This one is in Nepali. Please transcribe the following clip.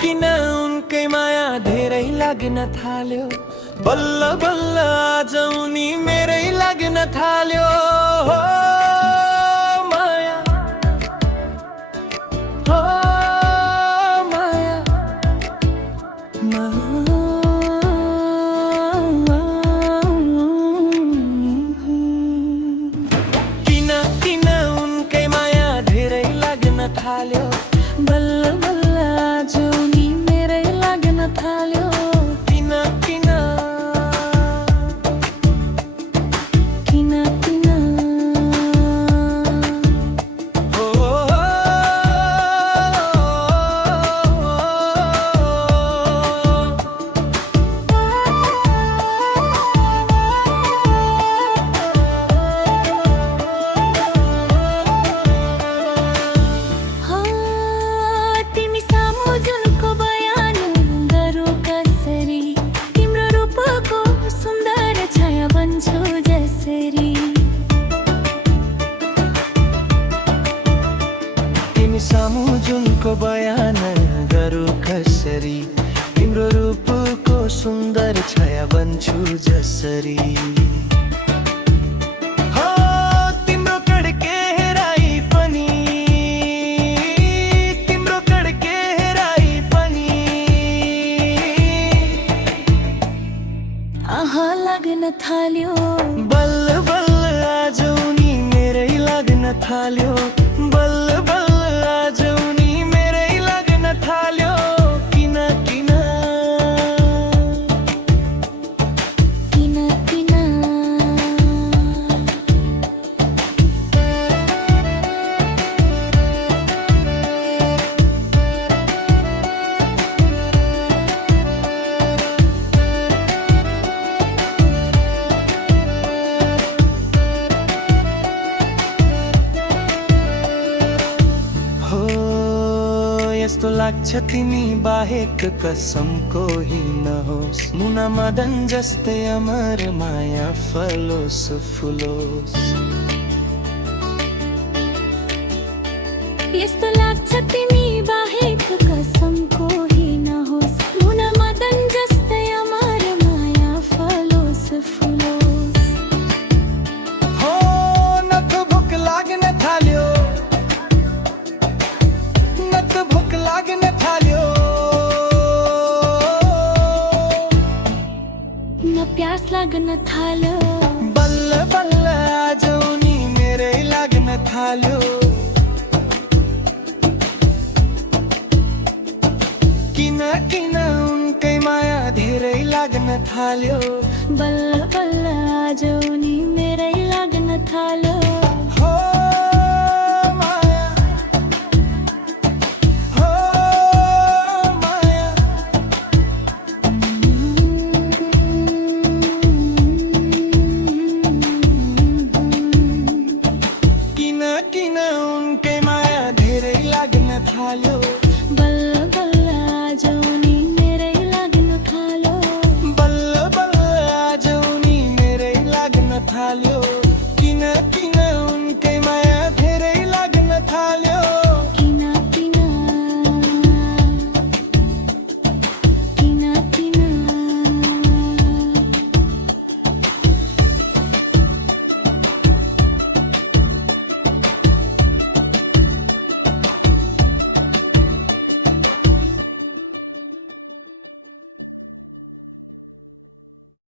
किन उनकै माया धेरै लाग्न थाल्यो। बल्ल बल्ल आज उनी मेरै लाग्न थाल्यो। हो माया, हो माया, किन किन उनकै माया धेरै लाग्न थाल्यो। बल्ल बल्ल आज उनी मेरै लाग्न थाल्यो। किन किन किन किन हो हो तिमी सामु जुनको बयान गरौँ कसरी। तिम्रो रूपको सुन्दर छाया बन्छु जसरी। तिमी सामु जुनको बयान गरौँ कसरी। तिम्रो रूपको सुन्दर छाया बन्छु जसरी। हो तिम्रो कड्के हेराइ पनि, तिम्रो कड्के हेराइ पनि आहा लाग्न थाल्यो। बल्ल बल्ल आज उनी मेरै लाग्न थाल्यो। बल्ल बल्ल आज उनी मेरै लाग्न थाल्यो। किन किन किन किन हो यस्तो लाग्छ तिमी बाहेक कसम कोही नहोस्। मुना मदन जस्तै अमर माया फलोस् फुलोस्। यस्तो लाग्छ तिमी बाहेक कसम कोही नहोस्। मुना मदन जस्तै अमर माया फलोस् फुलोस्। हो नत भोक लाग्न थाल्यो, नत भोक लाग्न थाल्यो। न प्यास लाग्न थाल्यो। बल्ल बल्ल आज उनी मेरै लाग्न थाल्यो। किन किन उनकै माया धेरै लाग्न थाल्यो। बल्ल बल्ल आज उनी मेरै लाग्न थाल्यो। हो माया, हो माया, किन किन उनकै माया धेरै लाग्न थाल्यो। बल्ल बल्ल आज उनी मेरै लाग्न थाल्यो। बल्ल बल्ल आज उनी मेरै लाग्न थाल्यो।